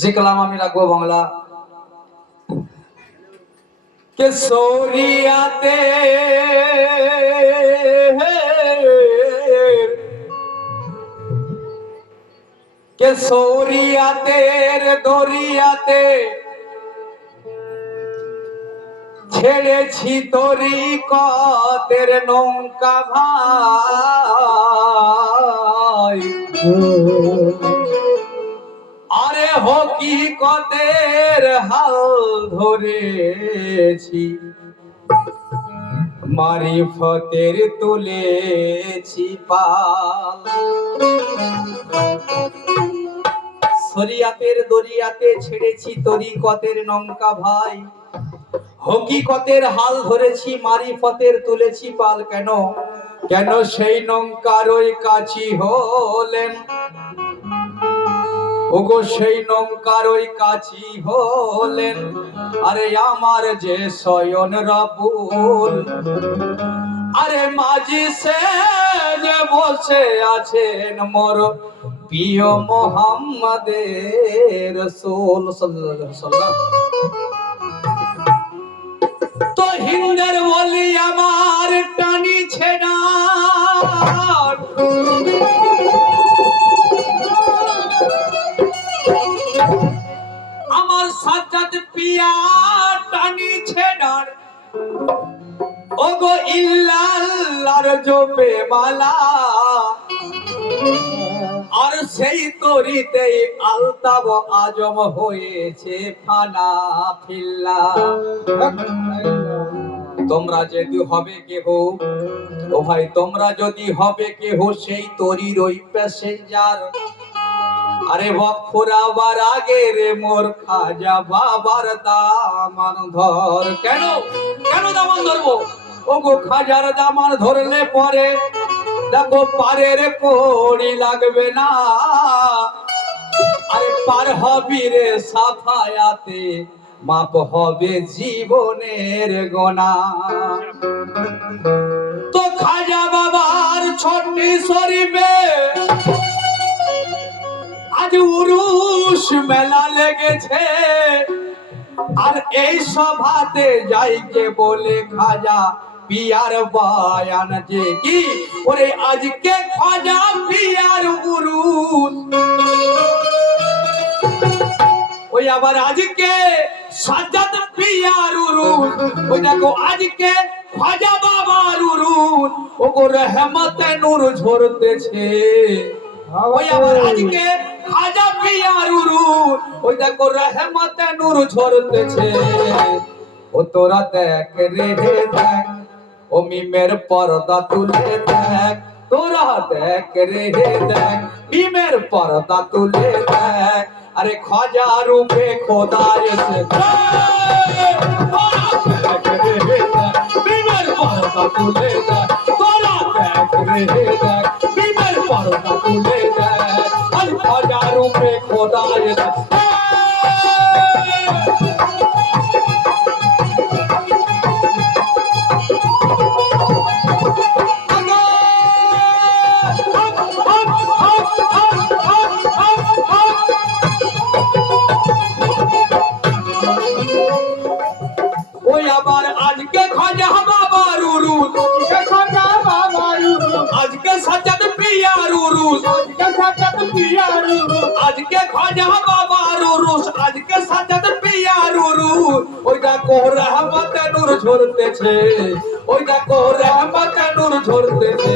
যে কালাম আমি রাখব বাংলা। কেশরিয়াতে কেশরিয়াতে দরিয়াতে ছেড়েছি তরি কতের নৌকা ভাই। হকিকতের হাল ধরেছি। মারিফতের তুলেছি পাল। শরিয়াতের দরিয়াতে ছেড়েছি তরিকতের নৌকা ভাই। হকিকতের হাল ধরেছি মারিফতের তুলেছি পাল। কেন? কেন সেই নৌকার ওই কাছি হলেন? ওগো সেই নৌকার ওই কাছি হলেন, আরে আমার যে শয়ন রাবুল। আরে মাঝি সে যে বসে আছেন মোর প্রিয় মোহাম্মদের রসুল, সাল্লাল্লাহু তো হিন্দের বলি আমার টানি ছেড়া সাজ্জাদ পিয়া টানি ছেড়ার। ওগো ইল্লাল্লাহর জপে মালা আর সেই তরিতেই আলতাব আজম হয়েছে ফানা ফিল্লা তোমরা যদি হবে কেহ, ও ভাই, তোমরা যদি হবে কেহ, সেই তরির ওই প্যাসেঞ্জার। আরে বক্ষরাবার আগে রে মোর খাজা বাবার দামান ধর। কেন? কেন দামান ধরবো? ও গো খাজার দামান ধরলে পরে দেখো পারে রে কোড়ি লাগবে না। আরে পার হবি রে সাফায়াতে, মাপ হবে জীবনের গোনা। তো খাজা বাবার ছন্নি শরীফে আজ উরুষ মেলা লেগেছে। আর এই সভাতে যাইকে বলে খাজা পিয়ার বায়ান যে কি? ওরে আজকে খাজা পিয়ার উরুষ। ওই আবার আজকে সাজাদ পিয়ার উরুষ। ওই দেখো আজকে খাজা বাবার উরুষ। ওগো রহমতে নূর ঝরতেছে। ওই আবার আজকে খাজা পিয়ার উরুষ ওই দেখো রহমতে নূর ঝরতেছে। ও তোরা দেখ রে দেখ, ও মিমের পর্দা তুলে দেখ। তোরা দেখ রে দেখ, মিমের পর্দা তুলে দেখ। আরে খাজা রূপে খোদা এসে মিমের পর্দা তুলে দেখ, তোরা দেখ রে দেখ, মিমের পর্দা তুলে দেখ। রূপে খোদা এসে আজকে বাবার উরুস আজকে সাজাদ পিয়ার উরুস ওই দেখো রহমতে নূর ঝরতেছে ওই দেখো রহমতে নূর ঝরতেছে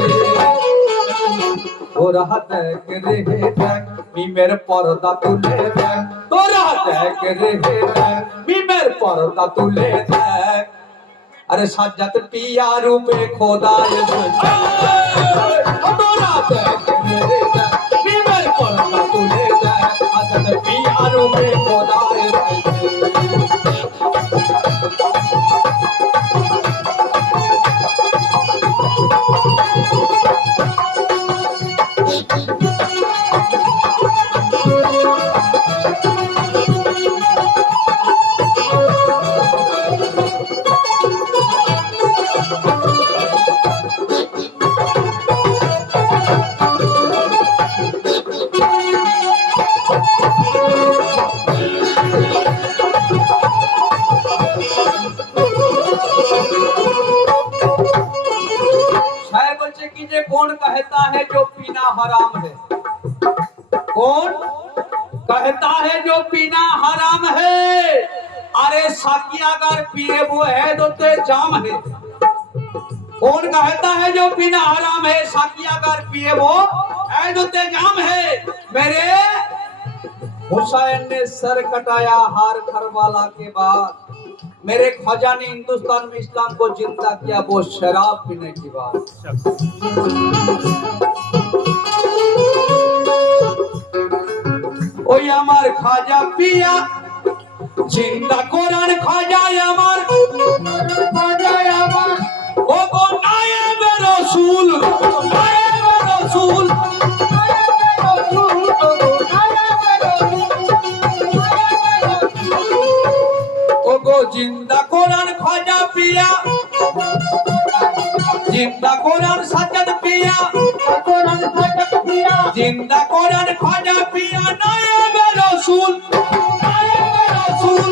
তোরা দেখ রে দেখ মিমের পর্দা তুলে দেখ তোরা দেখ রে দেখ মিমের পর্দা তুলে দেখ আরে সাজ্জাত পিয়া রূপে খোদা এসেছে তোরা দেখ पिए वो है तो ते जाम है मेरे हुसैन ने सर कटाया हार खरवाला के बाद मेरे ख्वाजा ने हिंदुस्तान में इस्लाम को जिंदा किया वो शराब पीने की बात ওই আমার খাজা পিয়া চিন্তা কোরআন খাজায় আমার কোরআন খাজা পিয়া নায়েবে রসুল নায়েবে রসুল।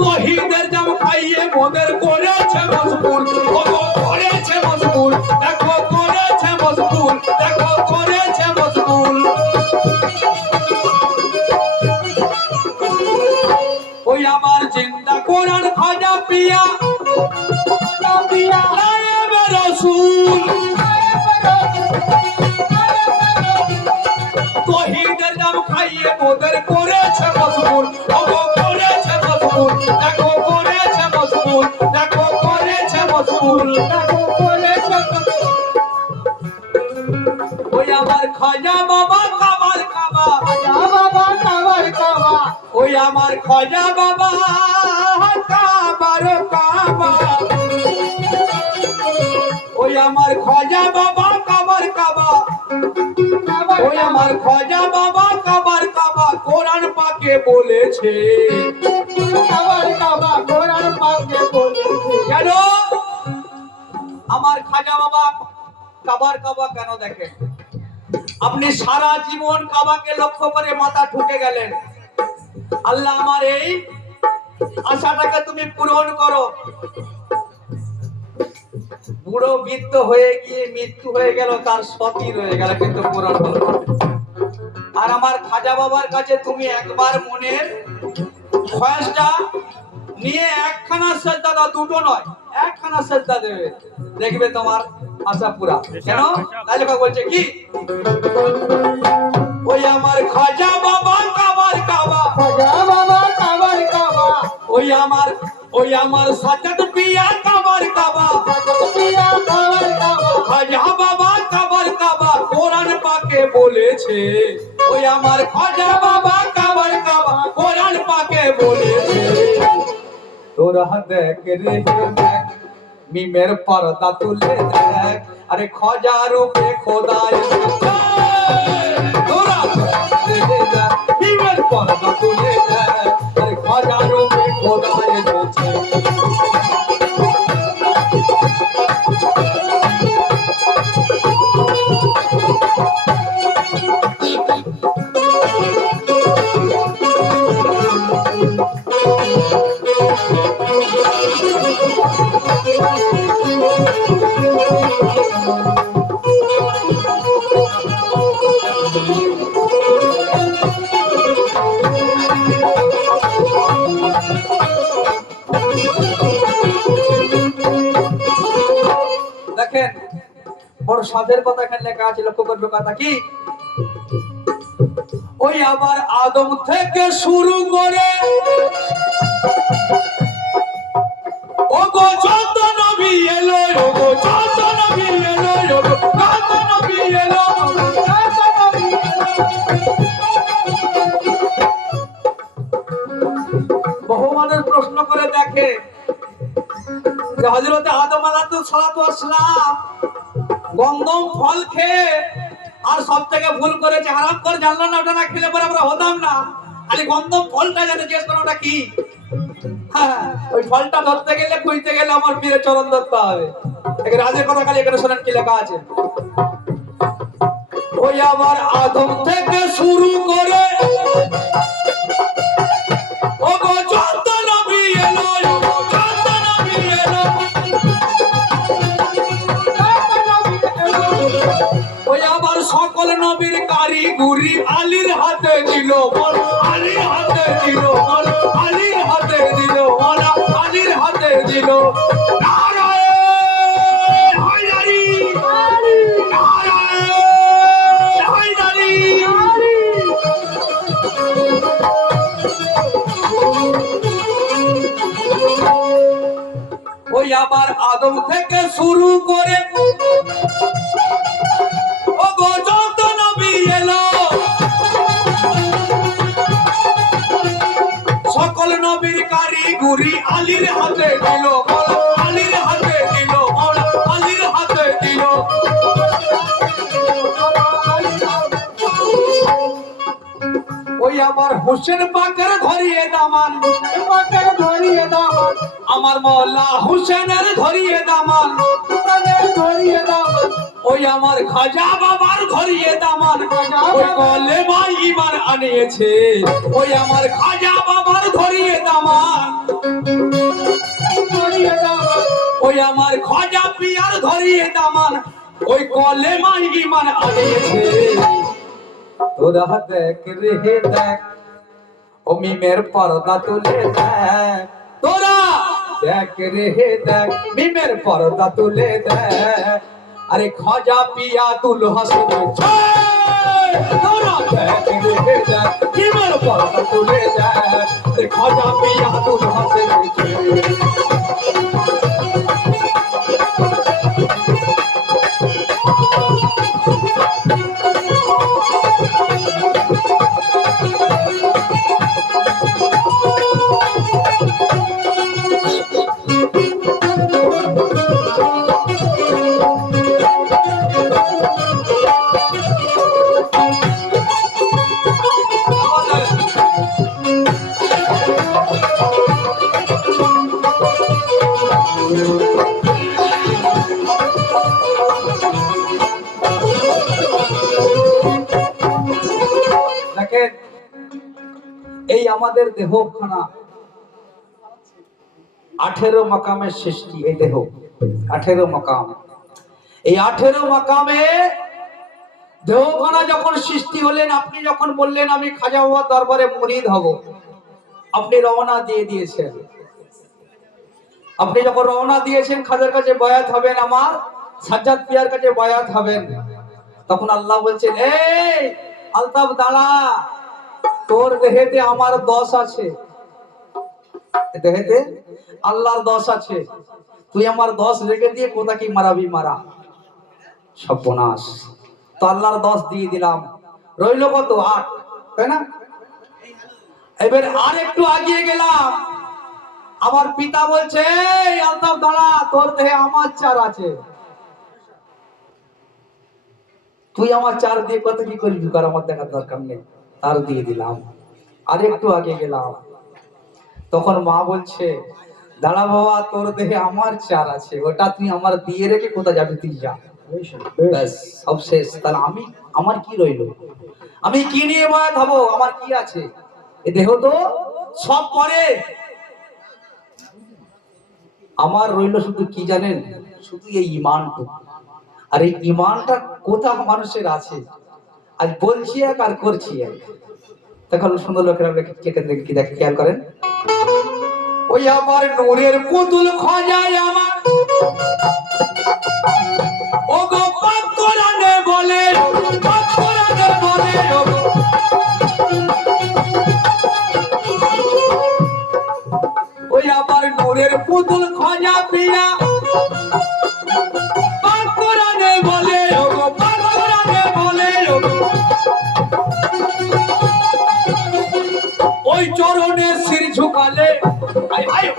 তোহিদের জাম খাইয়ে মোদের করেছে আমার খজা বাবা কাবার কাবা কোরআন পাকে বলেছে। কাবার কাবা কোরআন পাকে বলেছে। কেন? আমার খাজা বাবা কাবার কাবা কেন দেখেন? আপনি সারা জীবন কাবাকে লক্ষ্য করে মাথা ঠুকে গেলেন। আল্লাহ আমার এই আশাটাকে তুমি পূরণ করো। বুড়ো বৃদ্ধ হয়ে গিয়ে মৃত্যু হয়ে গেল, তার সতী রয়ে গেল, কিন্তু পূরণ না। আর আমার খাজা বাবার কাছে তুমি একবার মনের খয়াসটা নিয়ে একখানা শ্রদ্ধা দাও দুটো নয় একখানা শ্রদ্ধা দেবে। দেখবে তোমার আশা পুরা। কেন? তাই লেখা বলছে কি? ওই আমার খাজা বাবা কাবার কাবা। খাজা বাবা কাবার কাবা। ওই আমার ওই আমার সাজাদ পিয়া বলেছে, ওই আমার খাজা বাবা কাবার কাবা কোরআন পাকে বলেছে। তোরা দেখ রে দেখ মিমের পর্দা তুলে দেখ। আরে খজা রূপে খোদাই তোরা দেখেন, বড় সাধের কথা এখানে লেখা আছে, লক্ষ্য করবে কথা কি? ওই আবার আদম থেকে শুরু করে ও গো যত নবী এলো ও যত নবী এলো ও যত নবী এলো। বহু মানুষ প্রশ্ন করে দেখে যে হজরতে আদম আলাতু সালাতু আসলাম গন্ধম ফল খেয়ে আর সব ভুল করেছে, হারাম করে জানলাম ওটা না খেলে পরে আমরা হতাম না। খালি গন্ধম ফলটা জানে জিজ্ঞেস করো ওটা কি? ওই ফলটা ধরতে গেলে, খুঁজতে গেলে আমার মেয়ের চরণ ধরতে হবে। রাজের কথা খালি এখানে শোনেন কি লেখা আছে। ওই আমার আদম থেকে শুরু করে সকল নবীর কারিগুরি আলীর হাতে দিল আলীর হাতে দিল আলীর হাতে দিল আদম থেকে শুরু করে। সকল নবীর কারিগুরি আলীর হাতে দিল আলীর হাতে দিল আলীর হাতে দিল। ওই আবার হোসেন পাকের ধরিয়ে দামান পাকের ধরিয়ে দামান আমার মৌলা হোসেনের ধরিয়ে দামান। ধরিয়ে দামান। ওই আমার খাজা বাবার ধরিয়ে দামান। কলে ভাই ইমান আনিয়েছে। ওই আমার খাজা বাবার ধরিয়ে দামান। ধরিয়ে দামান। ওই আমার খাজা পিয়ার ধরিয়ে দামান। ওই কলে মাই ইমান আনিয়েছে। তোরা দেখ রে দেখ। ও মিমের পর্দা তুলে দেখ। তোরা দেখ রে দেখ, মিমের পরদা তুলে দেখ। আরে খজা পিয়া তুল মিমের পর্দা তুলে দেখ। আরে পিয়া তুল হাসবে দেহখানা আঠেরো মাকামের সৃষ্টি এই দেহ। আঠেরো মাকাম। এই আঠেরো মাকামে দেহখানা যখন সৃষ্টি হলেন, আপনি যখন বললেন, আমি খাজা বাবার দরবারে মরিদ হব আপনি রওনা দিয়ে দিয়েছেন। আপনি যখন রওনা দিয়েছেন খাজার কাছে বয়াত হবেন আমার, সাজ্জাদ পিয়ার কাছে বয়াত হবেন। তখন আল্লাহ বলছেন, এই, আলতাফ দাঁড়া তোর দেহেতে আমার দশ আছে। দেহেতে আল্লাহর দশ আছে। তুই আমার দশ রেখে দিয়ে কোথা কি মারাবি মারা? সর্বনাশ। তো আল্লাহর দশ দিয়ে দিলাম। রইল কত? আট। তাই না? এবার আর একটু আগিয়ে গেলাম। আমার পিতা বলছে, "এই আলতাফ, দাঁড়া, তোর দেহে আমার চার আছে। তুই আমার চার দিয়ে কত কি করবি? কর আমার দেখার দরকার নেই। তার দিয়ে দিলাম। আর একটু আগে গেলাম। তখন মা বলছে দাঁড়া বাবা তোর দেহে আমার চার আছে ওটা তুই আমার দিয়ে রেখে কোথায় যাবি তুই যা। ব্যাস সব শেষ। তাহলে আমি আমার কি রইল? আমি কি নিয়ে বয়াত হব আমার কি আছে? এ দেহ তো সব পরে। আমার রইল শুধু কি জানেন? শুধু এই ইমানটুকু। আর এই ইমানটা কোথা মানুষের আছে। আজ বলছি এক, আর করছি এক। তখন সুন্দর লোকের খেয়াল করেন। ওই আমার নূরের পুতুল খজায় আমার। ও গো বলে বলে ওই আমার নূরের পুতুল খোঁজা পিয়া। পাক বলে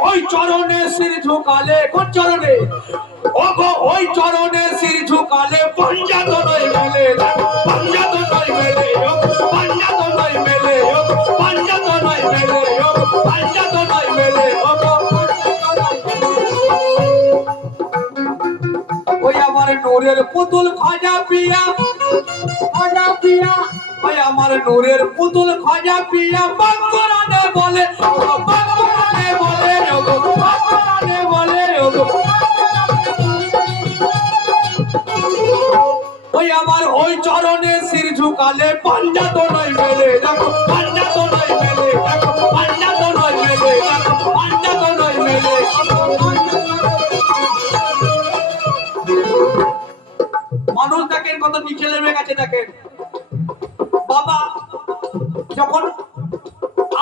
ওই চরণে শির ঝুকালে, কোন চরণে? ও গো ওই চরণে শির ঝুকালে, পঞ্জাত নয় মেলে পঞ্জাত নয় মেলে পঞ্জাত নয় মেলে পঞ্জাত নয় মেলে পঞ্জাত নয় মেলে ওই আমার নূরের পুতুল খাজা পিয়া খাজা পিয়া। ওই আমার নূরের পুতুল খাজা পিয়া বাঙ্গরানে বলে ওই চরণে শির ঝুকালে পাঞ্জা তো নয় মেলে পাঞ্জা তো মেলে পাঞ্জা তো মেলে পাঞ্জা তো মেলে। মানুষ দেখেন কত নেমে গেছে দেখেন। বাবা, যখন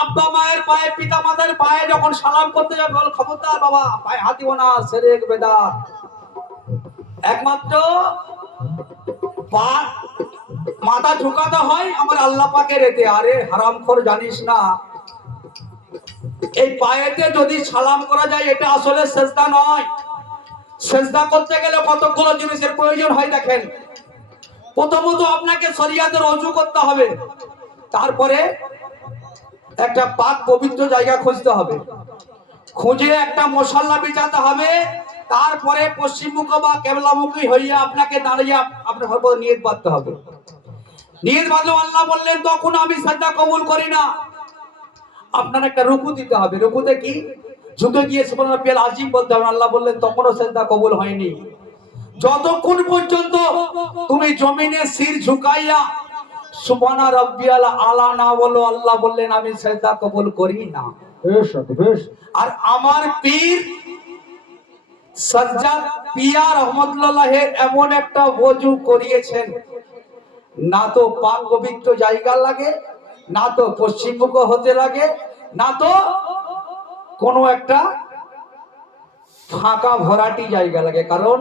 আব্বা মায়ের পায়ে, পিতা মাতার পায়ে যখন সালাম করতে যাবে, বল, খবরদার বাবা, পায়ে হাত দিব না, সেরেক বেদার একমাত্র পা মাথা ঝুঁকাতে হয় আমার আল্লাহ পাকের এতে। আরে হারামখোর জানিস না। এই পায়েতে যদি সালাম করা যায়, এটা আসলে সেজদা নয়। সেজদা করতে গেলে কতগুলো জিনিসের প্রয়োজন হয় দেখেন। প্রথমত আপনাকে শরিয়াতের অজু করতে হবে। তারপরে একটা পাক পবিত্র জায়গা খুঁজতে হবে। খুঁজে একটা মশলা বিছাতে হবে, তারপরে পশ্চিমমুখ বা কেবলামুখী হইয়া আপনাকে দাঁড়িয়ে আপনার হরপর নিয়ত বাঁধতে হবে। নিয়ত বাঁধলে আল্লাহ বললেন, তখন আমি সাজদা কবুল করি না। আপনার একটা রুকু দিতে হবে। রুকুতে কি? ঝুঁকে গিয়ে সুবহান পেল আজিম বলতে হবে। আল্লাহ বললেন, তখনও সেজদা কবুল হয়নি। যতক্ষণ পর্যন্ত তুমি জমিনে শির ঝুঁকাইয়া, সুবহানা রাব্বিয়াল আলা না বলো, আল্লাহ বললেন, আমি সেজদা কবুল করি না। আর আমার পীর সজ্জাদ পিয়া রহমতুল্লাহ এমন একটা ওযু করিয়েছেন। না তো পাক পবিত্র জায়গা লাগে, না তো পশ্চিমবঙ্গ হতে লাগে, না তো কোনো একটা ফাঁকা ভরাটি জায়গা লাগে। কারণ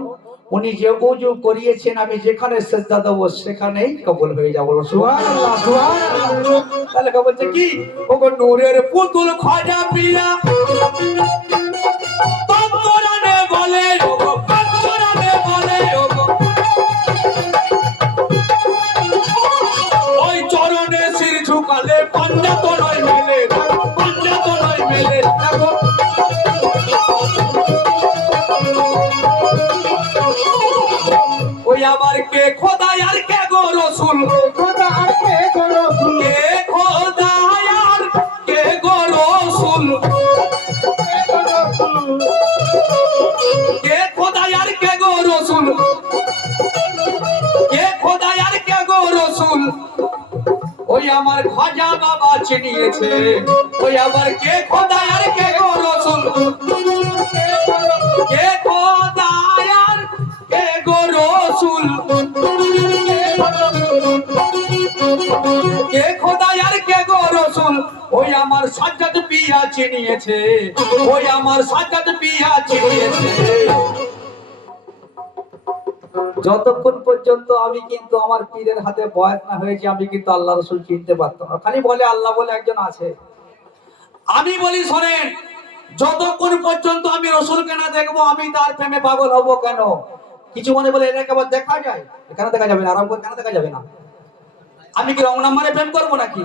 উনি যে উজু করিয়েছেন, আমি যেখানে শ্রদ্ধা দেবো, সেখানেই কবল হয়ে যাব। তাহলে বলছে কি? ওগো নূরের পুতুল খাজা পিয়া কে খোদাই আর কে গো রসুল? খোদা আর কে করো কে খোদাই আর কে গো রসুল? কে খোদাই আর কে গো রসুল? কে খোদাই আর কে গো রসুল? ওই আমার খাজা বাবা চিনিয়েছে। ওই আবার কে খোদাই আর কে গো রসুল? কে খোদাই কে খোদাই আর কে গো রসুল? ওই আমার সাজ্জাদ পিয়া চিনিয়েছে। ওই আমার সাজ্জাদ পিয়া চিনিয়েছে। যতক্ষণ পর্যন্ত আমি কিন্তু আমার পীরের হাতে বয়াত না হয়েছে, আমি কিন্তু আল্লাহ রসুল চিনতে পারতাম না। খালি বলে আল্লাহ বলে একজন আছে। আমি বলি, শোনেন, যতক্ষণ পর্যন্ত আমি রসুলকে না দেখব, আমি তার প্রেমে পাগল হব কেন? কিছু মনে বলে এটাকে আবার দেখা যায়? কেন দেখা যাবে না, আরাম করে কেন দেখা যাবে না? আমি কি রং নাম্বারে প্রেম করব নাকি?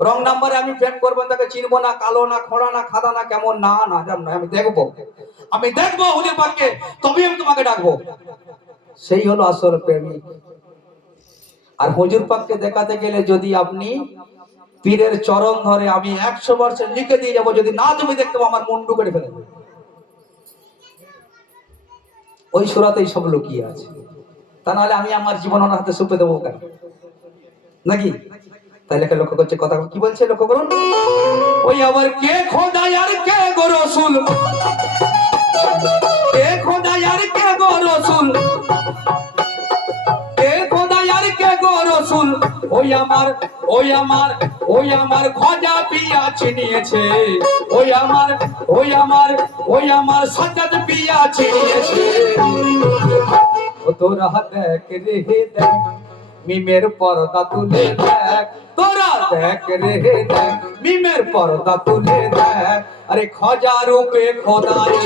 রং নাম্বারে আমি প্রেম করব তাকে চিনবো না কালো না খোড়া না খাদা না কেমন না না নয়, আমি দেখব। আমি দেখব হুজুর পাককে তবেই আমি তোমাকে ডাকবো। সেই হলো আসল প্রেমিক আর হুজুর পাককে দেখাতে গেলে যদি আপনি পীরের চরণ ধরে আমি একশো বছর লিখে দিয়ে যাব যদি না তুমি দেখতে আমার মুন্ডু করে ফেলে ওই সুরাতেই সব লুকিয়ে আছে। তা আমি আমার জীবন ওনার হাতে সুপে দেবো কেন? নাকি? তাই লেখা লক্ষ্য করছে কথা কি বলছে? লক্ষ্য করুন। ওই আবার কে খোদাই আর কে গো রসুল? কে খোদাই আর কে গো রসুল? কে খোদাই আর কে গো রসুল? ওই আমার ওই আমার ওই আমার খোঁজা পিয়া চিনিয়েছে ওই আমার ওই আমার ওই আমার সাজাদ পিয়া চিনিয়েছে ও তোরা দেখ রে দেখ মিমের পর্দা তুলে দেখ তোরা দেখ রে দেখ মিমের পর্দা তুলে দেখ আরে খজা রূপে খোদাই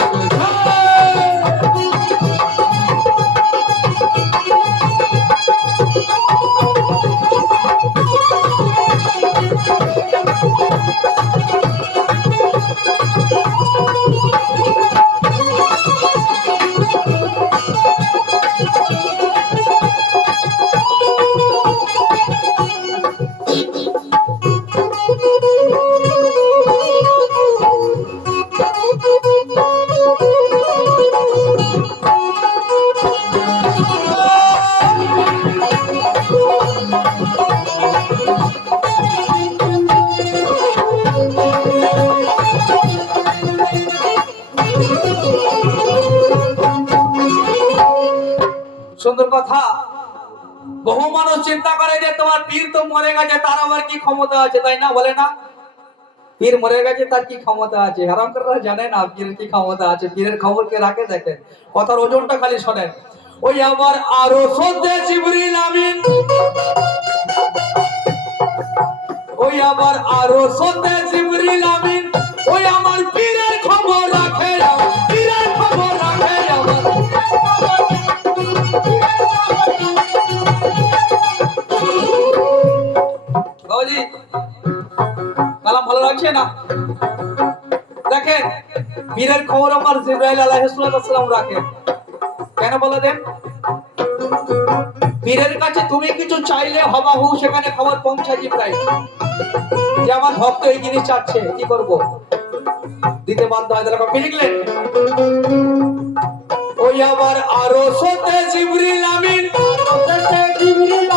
চিন্তা করে যে তোমার পীর তো মরে গেছে, তার আবার কি ক্ষমতা আছে, তাই না বলে না? পীর মরে গেছে, তার কি ক্ষমতা আছে? হারামকাররা জানে না পীরের কি ক্ষমতা আছে? পীরের খবর কে রাখে দেখেন। কথার ওজনটা খালি শোনেন। ওই আবার আরও সদ্যে জিবরিল আমিন। ওই আবার আরও সদ্যে জিবরিল আমিন। ওই আমার পীরের খবর রাখে পীরের খবর রাখে আমার লাগছে না। দেখেন পীরের খবর আমার জিব্রাইল আলাইহিসসালাম রাখেন কেন বলে দেন? পীরের কাছে তুমি কিছু চাইলে হবাহু, সেখানে খবর পৌঁছায় জিব্রাইল। যে আমার ভক্ত এই জিনিস চাচ্ছে, কি করব? দিতে বাধ্য হয় তাহলে কপি লিখলেন ওই আবার আরও সতে জিবরিল আমিন। আরশে জিবরিল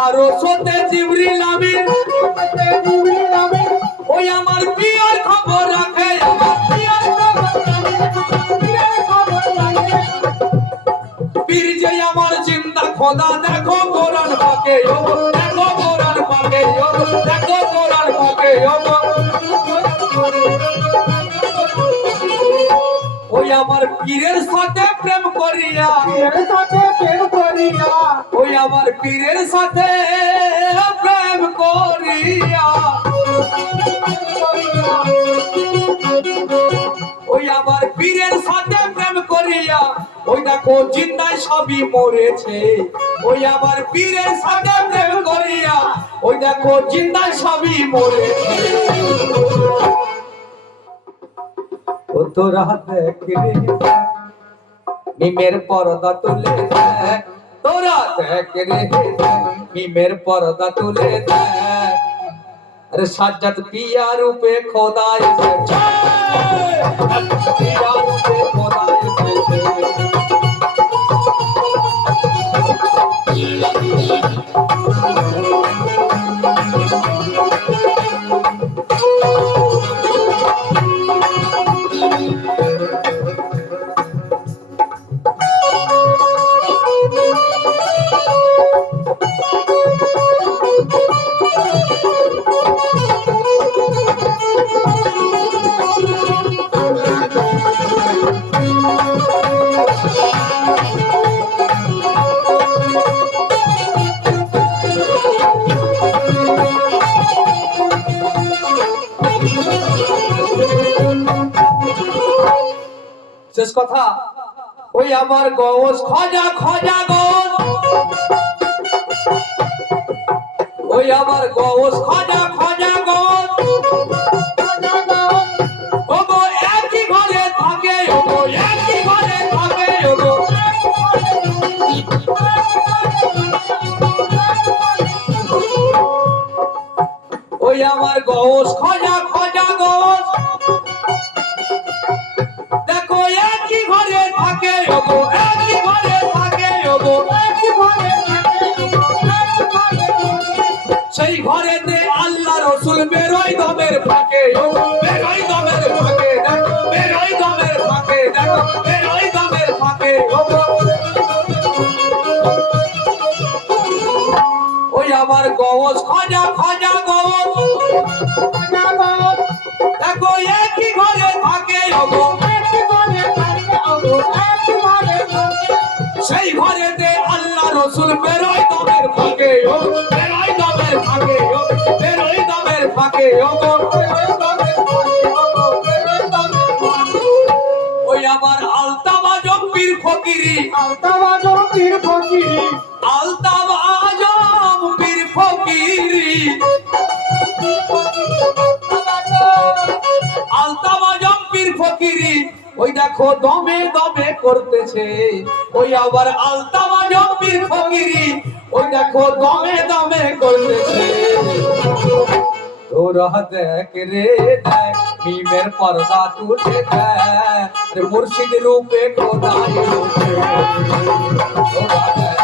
আরও সতে জিবরিল পীরের সাথে প্রেম করিয়া পীরের সাথে প্রেম করিয়া ওই আমার পীরের সাথে প্রেম করিয়া। ওই আমার পীরের সাথে প্রেম করিয়া ওই দেখো জিন্দায় সবই মরেছে। ওই আমার পীরের সাথে প্রেম করিয়া ওই দেখো জিন্দায় সবই মরেছে। ও তোরা দেখলে। মিমের পরদা তুলে তোরা দেখ রে মিমের পরদা তুলে আরে সাজ্জাদ পিয়া রূপে খোদাই পিয়া রূপে খোদা আমার গৌস খজা খজা গৌস ওই আমার গৌস খজা খজা গৌস আমার গৌস খজা খজা দেখো একই ঘরে আল্লাহ রসুল দমের ফাঁকে বেরোয় দমের ফাঁকে বেরোয় দমের ফাঁকে ও গো, বেরোয় দমের ফাঁকে, বেরোয় দমের ফাঁকে। ওই আমার আলতাবা জম্পির ফকিরি। আলতাবা জম্পির ফকিরি। আলতাবা জম্পির ফকিরি, ওই দেখো দমে দমে করতেছে। ওই আবার আলতাবা জম্পির ফকিরি, ওই দেখো দমে দমে করতেছে। তোরা দেখ রে, দেখ, মিমের পর্দা তুলে দেখ মুর্শিদ রূপে খোদাই রূপে? তোরা দেখ